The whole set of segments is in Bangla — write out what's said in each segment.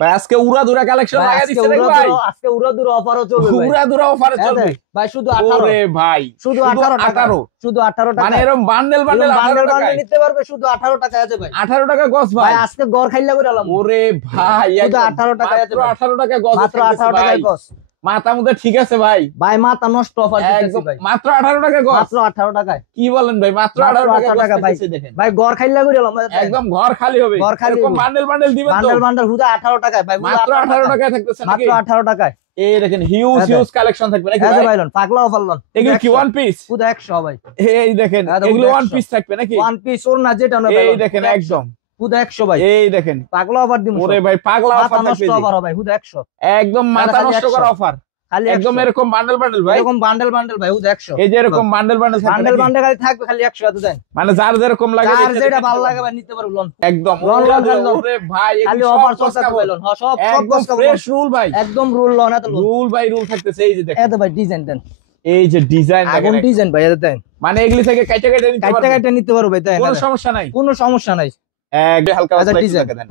ভাই আজকে উড়াধুরা কালেকশন লাগাই দিচ্ছেন ভাই। আজকে উড়াধুরা অফারও চলবে ভাই। উড়াধুরা অফারে চলবে ভাই শুধু 18। ওরে ভাই শুধু 18 টাকা। শুধু 18 টাকা। মানে এরকম বান্ডেল বান্ডেল 18 টাকা নিতে পারবে শুধু 18 টাকা আছে ভাই। 18 টাকা গজ ভাই। ভাই আজকে গড় খাইলা করে আলাম। ওরে ভাই শুধু 18 টাকা আছে ভাই। 18 টাকা গজ। মাত্র 18 টাকায় গজ। মাথা মুদে ঠিক আছে ভাই। ভাই মাথা নষ্ট অফার দিতেছি ভাই। মাত্র 18 টাকা গজ। মাত্র 18 টাকায়। কি বলেন ভাই? মাত্র 18 টাকা ভাই। ভাই গড় খাইলা করে আলাম। একদম ঘর খালি হবে। এরকম বান্ডেল বান্ডেল দিবেন তো? বান্ডেল বান্ডেল শুধু 18 টাকায় ভাই। মাত্র 18 টাকায় থাকতেছে নাকি? মাত্র 18 টাকায়। এই দেখেন হিউজ কালেকশন থাকবে নাকি ভাই? ভাই লন পাগলা অফার লন। এগুলো কি ওয়ান পিস? শুধু 100 ভাই। এই দেখেন এগুলো ওয়ান পিস থাকবে নাকি? ওয়ান পিস ওর না যেটা না ভাই। এই দেখেন একদম শুধু 100 ভাই। এই দেখেন পাগলা অফার দিমু। ওরে ভাই পাগলা অফার থাকবে। নষ্ট অফার ভাই শুধু 100। একদম মাথা নষ্ট করা অফার। খালি একদম এরকম বান্ডেল বান্ডেল ভাই। এরকম বান্ডেল বান্ডেল ভাই শুধু 100। এই যে এরকম বান্ডেল বান্ডেল থাকবে। বান্ডেল বান্ডেল খালি থাকবে খালি 100 এত দেন। মানে যার যেরকম লাগে যার যেটা ভালো লাগে ভাই নিতে পারো লন। একদম ওরে ভাই খালি অফার সস্তা কইলন। হ্যাঁ সব একদম ফ্রেশ রুল ভাই। একদম রুল লন এত রুল ভাই রুল থাকতেছে। এই যে দেখেন এত ভাই ডিজাইন দেন। এই যে ডিজাইন আগুন ডিজাইন ভাই এত দেন। মানে এগুলি থেকে কাইটা কাইটা নিতে পারবেন। কাইটা কাইটা নিতে পারো ভাই দেন। কোনো সমস্যা নাই। কোনো সমস্যা নাই। একদম হালকা হালকা ডিজাইন দেন।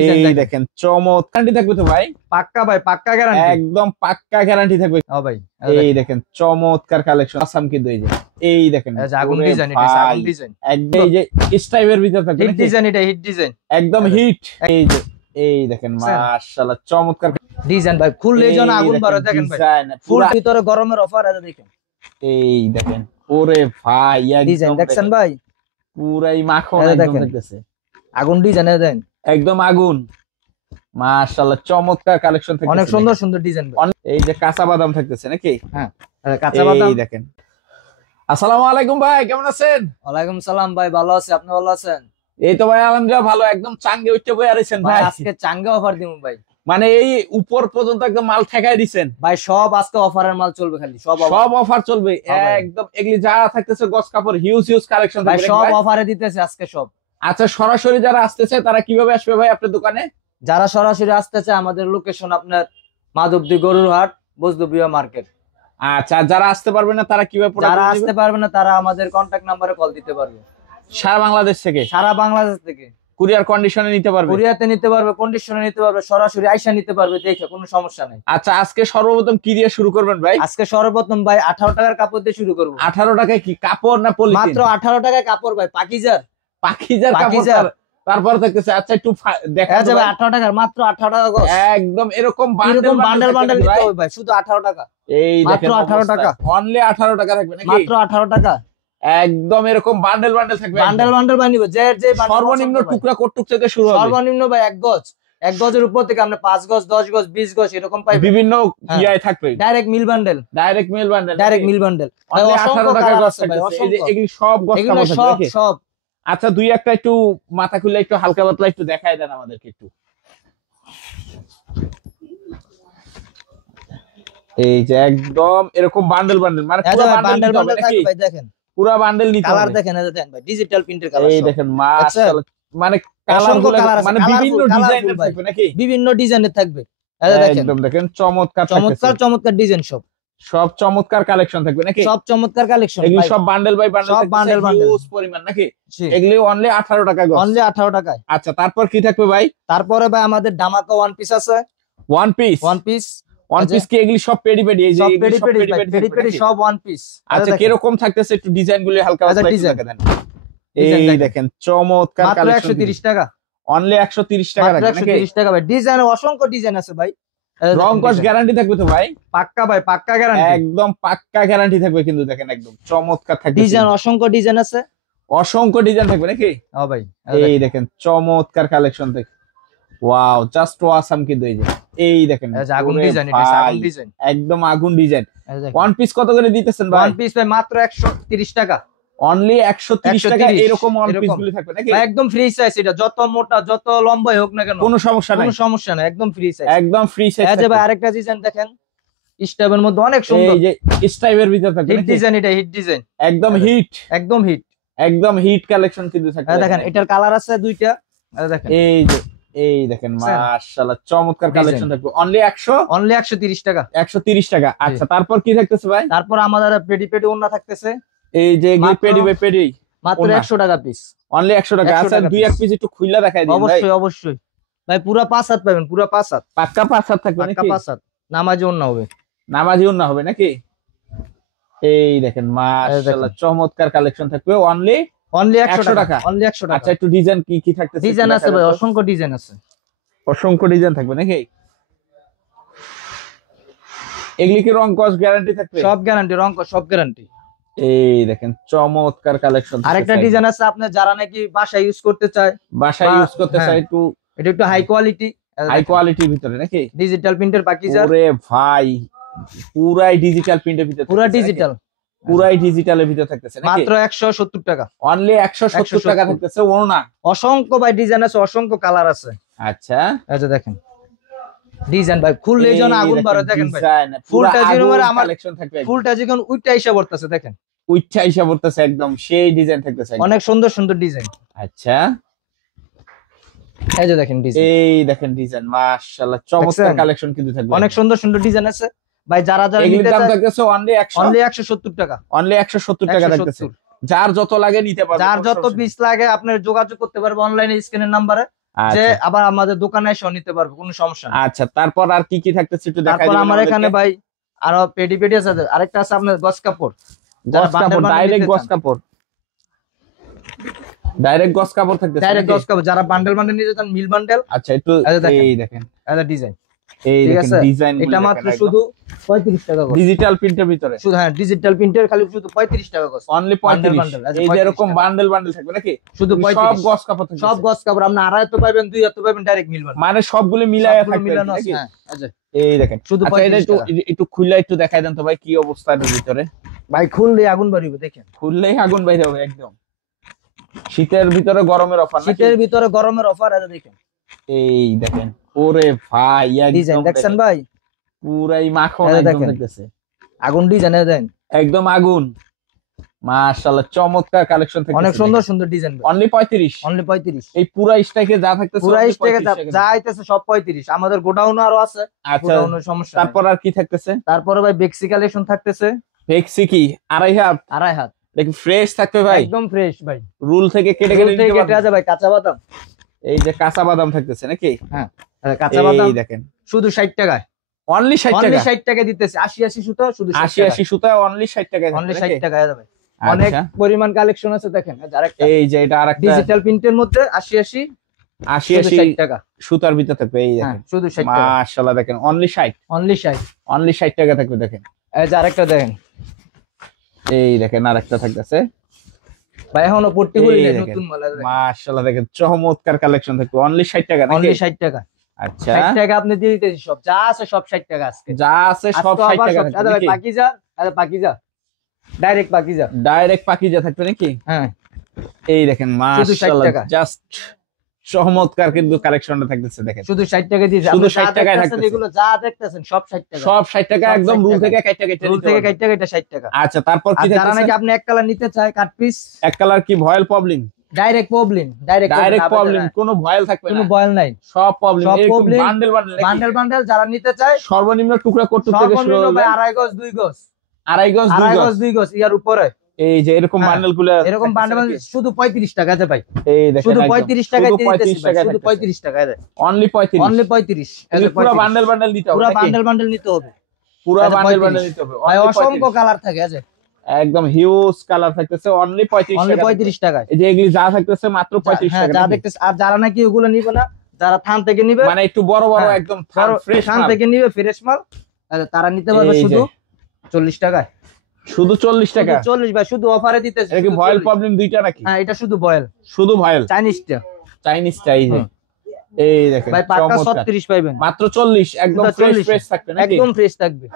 এই দেখেন চমৎকার গ্যারান্টি থাকবে তো ভাই। পাক্কা ভাই পাক্কা গ্যারান্টি। একদম পাক্কা গ্যারান্টি থাকবে। হ্যাঁ ভাই। এই দেখেন চমৎকার কালেকশন আসাম কিন্তু এই যে এই দেখেন আগুন ডিজাইন এটা আগুন ডিজাইন। একদম এই যে স্টাইপের ভিতর থাকবে হিট ডিজাইন এটা হিট ডিজাইন। একদম হিট। এই যে এই দেখেন মাশাআল্লাহ চমৎকার ডিজাইন ভাই খুললে যেন আগুন বাড়ে দেখেন ভাই। ফুল ভিতরে গরমের অফার আছে দেখেন। এই দেখেন ওরে ভাই ডিজাইন দেখছেন ভাই পুরাই মাখন একদম দেখতেছে। আগুন ডিজাইন দেন একদম আগুন। মাশাআল্লাহ চমৎকার কালেকশন থাকতেছে। অনেক সুন্দর সুন্দর ডিজাইন। এই যে কাঁচা বাদাম থাকতেছে নাকি? হ্যাঁ কাঁচা বাদাম। এই দেখেন। আসসালামু আলাইকুম ভাই, কেমন আছেন? ওয়ালাইকুম সালাম ভাই, ভালো আছি, আপনি ভালো আছেন? এই তো ভাই আলহামদুলিল্লাহ ভালো। একদম চাঙ্গে উঠতে বই আছেন ভাই। আজকে চাঙ্গে অফার দিমু ভাই। মানে এই উপর পর্যন্ত একদম মাল ঠেকাই দিবেন ভাই। সব আজকে অফারের মাল চলবে, খালি সব অফার চলবে একদম। এগুলি যা থাকতেছে গস কাপড় হিউজ কালেকশন ভাই, সব অফারে দিতেছে আজকে সব। আচ্ছা সরাসরি যারা আসতেছে তারা কিভাবে আসবে ভাই আপনার দোকানে? যারা সরাসরি আসতেছে আমাদের লোকেশন আপনার মাধবদী গরুর হাট, বজদুবিয়া মার্কেট। আচ্ছা যারা আসতে পারবে না তারা কিভাবে? যারা আসতে পারবে না তারা আমাদের কন্টাক্ট নাম্বারে কল দিতে পারবে। সারা বাংলাদেশ থেকে? সারা বাংলাদেশ থেকে। কুরিয়ার কন্ডিশনে নিতে পারবে? কুরিয়াতে নিতে পারবে, কন্ডিশনে নিতে পারবে, সরাসরি আইসা নিতে পারবে দেখে, কোনো সমস্যা নাই। আচ্ছা আজকে সর্বপ্রথম কি দিয়ে শুরু করবেন ভাই? আজকে সর্বপ্রথম ভাই 18 টাকার কাপড় দিয়ে শুরু করব। 18 টাকায় কি কাপড় না পলিথিন? মাত্র 18 টাকায় কাপড় ভাই, পাকিজার কাপড়। তারপর থাকতেছে আচ্ছা একটু দেখা যাবে 18 টাকার, মাত্র 18 টাকা গজ। একদম এরকম বান্ডেল বান্ডেল নিতে হবে ভাই, শুধু 18 টাকা। এই দেখেন মাত্র 18 টাকা, অনলি 18 টাকা থাকবে নাকি? মাত্র 18 টাকা। একদম এরকম বান্ডেল থাকবে। বান্ডেল বানিয়ে যে সর্বনিম্ন টুকরা কটুক থেকে শুরু হবে। সর্বনিম্ন ভাই 1 গজ, 1 গজের উপর থেকে আপনি 5 গজ, 10 গজ, 20 গজ এরকম পাইবেন। বিভিন্ন ইয়ায় থাকবে। ডাইরেক্ট মিল বান্ডেল। অনলি 18 টাকা গজ থাকবে। এগুলি সব গজ কাপড় থাকবে। সব। আচ্ছা দুই একটা একটু মাথা খুলে একটু হালকা পাতলা একটু দেখায় দেন আমাদেরকে একটু। এই যে একদম এরকম বান্ডেল মানে পুরো বান্ডেল থাকবে ভাই। দেখেন পুরো বান্ডেল নিতে হবে। কালার দেখেন, এই দেখেন ভাই ডিজিটাল প্রিন্টের কালার। এই দেখেন মাশাআল্লাহ, মানে কালারগুলো মানে বিভিন্ন ডিজাইনের থাকবে নাকি? বিভিন্ন ডিজাইনের থাকবে। একদম দেখেন চমৎকার ডিজাইন। সব চমৎকার কালেকশন থাকবে নাকি? সব চমৎকার কালেকশন। এগুলো সব বান্ডেল বাই বান্ডেল, সব বান্ডেল হিউজ পরিমাণ নাকি? এগুলো অনলি 18 টাকা গজ। অনলি 18 টাকায়। আচ্ছা তারপর কি থাকবে ভাই? তারপরে ভাই আমাদের ধামাকা ওয়ান পিস আছে। ওয়ান পিস কি এগুলি সব পেডি এই যে পেডি সব ওয়ান পিস। আচ্ছা কি রকম থাকতেছে একটু ডিজাইনগুলো হালকা পাতলা দেখে দেন। এই দেখেন চমৎকার কালেকশন। 130 টাকা। অনলি 130 টাকা নাকি? 130 টাকা ভাই। ডিজাইন অসংখ্য ডিজাইন আছে ভাই। রং কস গ্যারান্টি থাকবে তো ভাই? পাক্কা ভাই, পাক্কা গ্যারান্টি। একদম পাক্কা গ্যারান্টি থাকবে কিন্তু দেখেন একদম চমৎকার থাকবে। ডিজাইন অসংখ্য ডিজাইন আছে। অসংখ্য ডিজাইন থাকবে নাকি? হ্যাঁ ভাই। এই দেখেন চমৎকার কালেকশন দেখ। ওয়াও জাস্ট ওয়াসাম কিন্তু এই যে এই দেখেন আগুন ডিজাইন, এটা আগুন ডিজাইন, একদম আগুন ডিজাইন। ওয়ান পিস কত করে দিতেছেন ভাই? ওয়ান পিস ভাই মাত্র 130 টাকা। অনলি 130 টাকা। এরকম ওয়ান পিস গুলো থাকবে নাকি? একদম ফ্রি সাইজ। এটা যত মোটা যত লম্বাই হোক না কেন কোনো সমস্যা নাই, কোনো সমস্যা নাই, একদম ফ্রি সাইজ। একদম ফ্রি সাইজ। এই যে ভাই আরেকটা ডিজাইন দেখেন, স্টাইলের মধ্যে অনেক সুন্দর। এই যে স্টাইলের ভিতর থাকবে হিট ডিজাইন, এটা হিট ডিজাইন, একদম হিট, একদম হিট কালেকশন কিন্তু থাকবে। দেখেন এটার কালার আছে দুইটা। দেখেন এই যে এই দেখেন মাশাআল্লাহ চমৎকার কালেকশন থাকবে। অনলি 130 টাকা। 130 টাকা। আচ্ছা তারপর কি থাকতেছে ভাই? তারপর আমাদের পেডি ওন্না থাকতেছে। এই যে পেডি মাত্র 100 টাকা পিস। অনলি 100 টাকা। আচ্ছা দুই এক পিস একটু খুইলা দেখাই দিন ভাই। অবশ্যই। ভাই পুরা 5 হাত পাবেন, পুরা 5 হাত, পাক্কা 5 হাত থাকবে পাক্কা নাকি? 5 হাত, নামাজি ওন্না হবে, নামাজি ওন্না হবে নাকি? এই দেখেন মাশাআল্লাহ চমৎকার কালেকশন থাকবে অনলি 100 টাকা, অনলি 100 টাকা। আচ্ছা একটু ডিজাইন কি কি থাকতেছে? ডিজাইন আছে ভাই, অসংখ্য ডিজাইন আছে, অসংখ্য ডিজাইন থাকবে নাকি? এগুলি কি রং কস গ্যারান্টি থাকবে? সব গ্যারান্টি, রং কস সব গ্যারান্টি। এই দেখেন চমৎকার কালেকশন। আরেকটা ডিজাইন আছে আপনার যারা নাকি বাসায় ইউজ করতে চায়, বাসায় ইউজ করতে চায়, একটু এটা একটু হাই কোয়ালিটি, হাই কোয়ালিটির ভিতরে নাকি? ডিজিটাল প্রিন্টের পাকিজা। ওরে ভাই পুরাই ডিজিটাল প্রিন্টের ভিতরে, পুরা ডিজিটাল, পুরাই ডিজিটালের ভিতরে থাকতেছে নাকি? মাত্র 170 টাকা, অনলি 170 টাকা থাকতেছে ওড়না। অসংখ্য ভাই ডিজাইন আছে, অসংখ্য কালার আছে। আচ্ছা আচ্ছা দেখেন ডিজাইন ভাই, ফুল লেজন আগুন বারো, দেখেন ভাই ফুলটা যেরকম আমার কালেকশন থাকবে, ফুলটা যখন উইটা হিসাব করতেছে, দেখেন উইচ্ছা হিসাব করতেছে, একদম সেই ডিজাইন থাকতেছে, অনেক সুন্দর সুন্দর ডিজাইন। আচ্ছা এই যে দেখেন ডিজাইন, এই দেখেন ডিজাইন মাশাআল্লাহ চমৎকার কালেকশন কিন্তু থাকবে, অনেক সুন্দর সুন্দর ডিজাইন আছে ভাই। যারা যারা এগুলোর নিতে দাম চায় থাকতেছে অনলি 170 টাকা, অনলি 170 টাকা থাকতেছে। যার যত লাগে নিতে পারবে, যার যত পিস লাগে আপনার যোগাযোগ করতে পারবে অনলাইনে স্ক্রিনের নাম্বারে, যে আবার আমাদের দোকানে এসে নিতে পারবে, কোনো সমস্যা নেই। আচ্ছা তারপর আর কি কি থাকতেছে একটু দেখাই তারপর দিবেন আমার এখানে ভাই আরো পেডি পেডি আছে, আরেকটা আছে আপনার গস কাপড়, ডাইরেক্ট গস কাপড়, ডাইরেক্ট গস কাপড় থাকতেছে, ডাইরেক্ট গস কাপড় যারা বান্ডেল বান্ডেল নিতে চান, মিল বান্ডেল। আচ্ছা একটু এই দেখেন এটা ডিজাইন, এই ঠিক দেখেন আছে ডিজাইন, এটা মাত্র শুধু 35 টাকা করে, ডিজিটাল প্রিন্টের ভিতরে শুধু হ্যাঁ ডিজিটাল প্রিন্টের খালি শুধু 35 টাকা করে, অনলি 35। এই যে এরকম বান্ডেল বান্ডেল থাকবে নাকি? শুধু সব গস কাপড় থাকবে, সব গস কাপড়, আপনি আড়াই তো পাবেন, 2 হাত পাবেন, ডাইরেক্ট মিল বান্ডেল, মানে সবগুলো মিলায়া থাকবে মিলানো নাকি? আছে। হ্যাঁ আচ্ছা এই দেখেন শুধু আচ্ছা এটা 35 একটু টাকা। একটু খুললে একটু দেখাই দেন তো ভাই কি অবস্থা এর ভিতরে? ভাই খুললে আগুন বাড়িবে, দেখেন খুললেই আগুন বাইরে হবে একদম। শীতের ভিতরে গরমের অফার, শীতের ভিতরে গরমের অফার, এটা দেখেন এই দেখেন ওরে ভাই ডিজাইন দেখছেন ভাই, পুরাই মাখন একদম দেখতেছে, আগুন ডিজাইন দেন একদম আগুন। মাশাআল্লাহ চমৎকার কালেকশন থাকতেছে, অনেক সুন্দর সুন্দর ডিজাইন, অনলি 35, অনলি 35। এই পুরা স্টাইকে যা থাকতেছে, পুরা স্টাইকে যা আইতেছে সব 35, আমাদের গোডাউন আরো আছে। আচ্ছা সমস্যা, তারপর আর কি থাকতেছে? তারপরে ভাই বেক্সি কালেকশন থাকতেছে, বেক্সি কি আড়াই হাত, আড়াই হাত, দেখি ফ্রেশ থাকবে ভাই, একদম ফ্রেশ ভাই, রুল থেকে কেটে কেটে নিতে কেটে আছে ভাই, কাঁচা বাদাম, এই যে কাঁচা বাদাম থাকতেছে নাকি? হ্যাঁ কাঁচা বাদাম এই দেখেন শুধু 60 টাকায়, অনলি 60 টাকা, অনলি 60 টাকা দিতেছে, 80 সুতা শুধু 80 সুতা অনলি 60 টাকায়, অনলি 60 টাকায় যাবে। অনেক পরিমাণ কালেকশন আছে, দেখেন আরেকটা এই যে এটা আরেকটা ডিজিটাল প্রিন্টের মধ্যে 80 টাকা সুতার ভিতর থাকবে, এই দেখেন শুধু 60 টাকা, মাশাআল্লাহ দেখেন অনলি 60, অনলি 60, অনলি 60 টাকা থাকবে। দেখেন এই যে আরেকটা দেখেন, এই দেখেন আরেকটা থাকতেছে ভাই এখনো পট্টি বলি নতুন মাল, মাশাআল্লাহ দেখেন চমৎকার কালেকশন থাকবে অনলি 60 টাকা নাকি? অনলি 60 টাকা। আচ্ছা 60 টাকা আপনি দিয়ে দিতেছি, সব যা আছে সব 60 টাকা, আজকে যা আছে সব 60 টাকা থাকবে ভাই নাকি? পাকিজা, আরে পাকিজা ডাইরেক্ট পাকিজা, ডাইরেক্ট পাকিজা থাকবে নাকি? হ্যাঁ এই দেখেন শুধু 60 মাশাআল্লাহ টাকা, জাস্ট চমৎকার কিন্তু কালেকশনটা থাকতেছে, দেখেন শুধু 60 টাকা দিয়েছি, শুধু আপনি 60 টাকায় থাকতেছে, এগুলো যা দেখতেছেন সব 60 টাকা, সব 60 টাকা, সব একদম 60 রুল টাকা। থেকে কাইটা কেটে রুল নিতে থেকে হবে। কাইটা কাইটা 60 টাকা। আচ্ছা তারপর কি আর যারা থাকতেছে? নাকি আপনি এক কালার নিতে চায়, কাট পিস, এক কালার কি ভয়েল problem, direct problem, direct problem, কোনো ভয়েল থাকবে কোনো না, বয়েল নাই, সব প্রবলেম, সব এরকম problem, bundle bundle bundle bundle যারা নিতে চায়, সর্বনিম্ন টুকরা করতে থেকে শুরু সর্বনিম্ন হবে ভাই 2.5 গজ 2 গজ, 2.5 গজ 2 2.5 গজ, গজ 2 গজ ইয়ার উপরে, এই যে এরকম হ্যাঁ, বান্ডেল গুলো এরকম বান্ডেল শুধু 35 টাকাতে ভাই, এই দেখেন শুধু একদম, 35 টাকায় শুধু দিয়ে দিতেছি 35 ভাই, টাকা শুধু 35 টাকায় দেয়, অনলি 35, অনলি 35, এই পুরো বান্ডেল বান্ডেল দিতে হবে, পুরো নাকি? বান্ডেল বান্ডেল নিতে হবে, পুরো এটা বান্ডেল 35 বান্ডেল দিতে হবে, ভাই only অসংখ্য 35 কালার থাকে, আছে একদম হিউজ কালার থাকতেছে অনলি 35 অনলি টাকা, 35 টাকায়, এই যে এগুলি যা থাকতেছে মাত্র 35 হ্যাঁ টাকা যা নাকি? দেখতেছ, আর যারা নাকি ওগুলো নিবে না, যারা থান থেকে নিবে, মানে একটু বড় বড় হ্যাঁ, একদম ফ্রেশ থান থেকে নিবে, ফ্রেশ মাল, তারা নিতে পারবে এই যে, শুধু 40 টাকায়, শুধু 40 টাকা, 40 ভাই, শুধু অফারে দিতেছে। এটা কি ভয়েল প্রবলেম দুইটা নাকি? হ্যাঁ এটা শুধু বয়েল, শুধু ভয়েল, চাইনিজটা, চাইনিজ চাইছে, এই দেখেন ভাই পাক্কা চমৎকার। 36 পাইবেন, মাত্র 40, একদম শুধু ফ্রেশ 40 ফ্রেশ থাকবে নাকি? একদম ফ্রেশ থাকবে,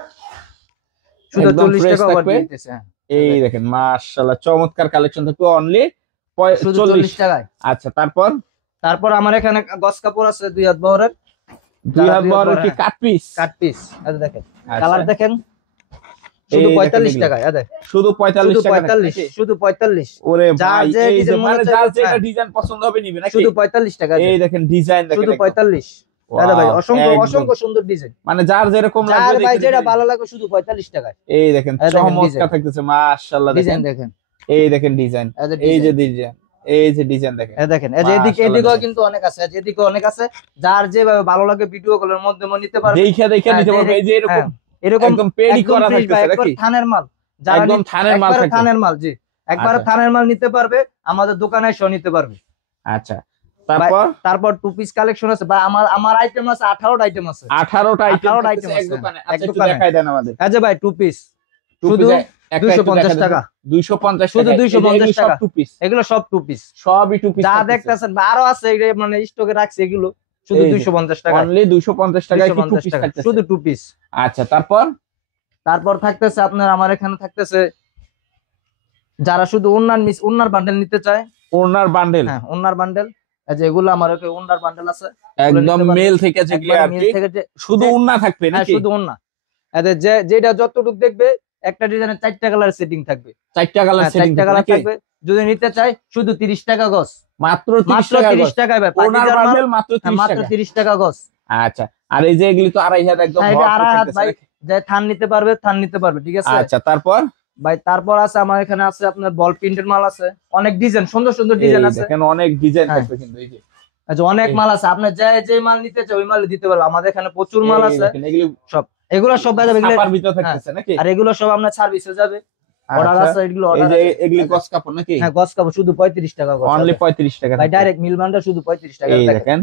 শুধু একদম 40 fresh টাকা অফার থাকবে। দিতেছে, হ্যাঁ এই দেখেন মাশাআল্লাহ চমৎকার কালেকশন থাকবে অনলি শুধু 40 40 টাকায়। আচ্ছা তারপর তারপর আমার এখানে গস কাপড় আছে 2 হাত বহরের, 2 হাত বড় কি কাট পিস? কাট পিস, এই দেখেন আচ্ছা। কালার দেখেন, শুধু এই দেখেন 45 এগুলো। টাকায়, এই শুধু 45 শুধু টাকা 45, শুধু 45, ওরে যার ভাই যে এই যে ডিজাইন মনে মানে চায়, যার যেটা হ্যাঁ। ডিজাইন পছন্দ হবে নিবে নাকি? শুধু 45 টাকা, এই দেখেন ডিজাইন দেখেন শুধু একদম। 45, Wow, দাদা ভাই অসংখ্য একদম। অসংখ্য সুন্দর ডিজাইন, মানে যার যেরকম যার লাগবে ভাই দেখে যেটা নিবে। ভালো লাগে শুধু 45 টাকায়, এই দেখেন এই দেখেন চমৎকার ডিজাইন। থাকতেছে মাশাআল্লাহ ডিজাইন দেখেন, দেখেন, এই দেখেন ডিজাইন, এই যে এই যে ডিজাইন, ডিজাইন, এই যে ডিজাইন দেখেন, এই দেখেন, এই যে এদিকে এদিকেও কিন্তু অনেক আছে, এদিকে অনেক আছে, যার যেভাবে ভালো লাগে ভিডিও কলের মাধ্যমে নিতে পারবে, দেখে নিতে পারবে। এই যে এরকম এরকম একদম পেডি করা থাকতেছে নাকি, থানের মাল, যারা একদম থানের মাল থাকে, থানের মাল, জি একবারে থানের মাল নিতে পারবে, আমাদের দোকানে এসে নিতে পারবে। আচ্ছা, তারপর টু পিস কালেকশন আছে ভাই, আমার আইটেম আছে 18টা আইটেম আছে, 18টা আইটেম আছে এক দোকানে। আচ্ছা, এক একটু দোকানে দেখাই দেন আমাদের। এই যে ভাই টু পিস শুধু 250 টাকা, 250 শুধু 250 টাকা, টু পিস, এগুলো সব টু পিস, সবই টু পিস যা দেখতেছেন আরো আছে, এই মানে স্টকে রাখছি, এগুলো শুধু 250 টাকা, অনলি 250 টাকায় কি টু পিস থাকতেছে, শুধু টু পিস। আচ্ছা, তারপর থাকতেছে আপনার, আমার এখানে থাকতেছে যারা শুধু ওন্নার বান্ডেল নিতে চায়, ওনার বান্ডেল, হ্যাঁ ওন্নার বান্ডেল, এই যে এগুলো আমার ওকে ওন্নার বান্ডেল আছে, একদম মেল থেকে যেগুলো আর কি শুধু ওন্না থাকবে হ্যাঁ নাকি, শুধু ওন্না, এতে যেটা যতটুকু দেখবে একটা ডিজাইনের 4টা কালার সেটিং থাকবে, 4টা কালার সেটিং থাকবে, যদি নিতে চাই শুধু 30 টাকা গজ, মাত্র 30 টাকা ভাই, ওনার বান্ডেল মাত্র 30 টাকা গজ। আচ্ছা, আর এই যে এগুলি তো 2.5 হাত একদম এটা 2.5 হাত ভাই, যে থান নিতে পারবে, ঠিক আছে। আচ্ছা, তারপর আছে আমার এখানে আছে আপনার বল প্রিন্টের মাল আছে, অনেক ডিজাইন, সুন্দর সুন্দর ডিজাইন আছে, দেখেন অনেক ডিজাইন থাকবে কিন্তু, এই যে আচ্ছা অনেক মাল আছে, আপনি যে মাল নিতে চাই ওই মাল দিতে পারবো, আমাদের এখানে প্রচুর মাল আছে, এগুলো সব ছাপার ভিতর থাকতেছে নাকি, আর এগুলো সব আপনার সার্ভিসে যাবে, অর্ডার আছে, এগুলো এই যে এগুলি গস কাপড় নাকি, হ্যাঁ গস কাপড় শুধু 35 টাকা গস, অনলি 35 টাকা ভাই, ডাইরেক্ট মিল বান্ডা শুধু 35 টাকা, এই দেখেন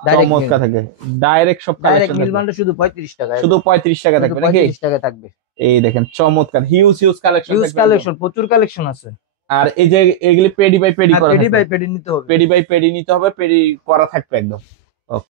চমৎকার থাকে, ডাইরেক্ট সব ডাইরেক্ট মিল বান্ডা শুধু 35 টাকা, শুধু 35 টাকা থাকবে নাকি, 35 টাকা থাকবে। এই দেখেন চমৎকার হিউজ কালেকশন, প্রচুর কালেকশন আছে। আর এই যে এগুলি পেডি বাই পেডি করা, পেডি বাই পেডি নিতে হবে, পেডি বাই পেডি নিতে হবে, পেডি করা থাকবে একদম।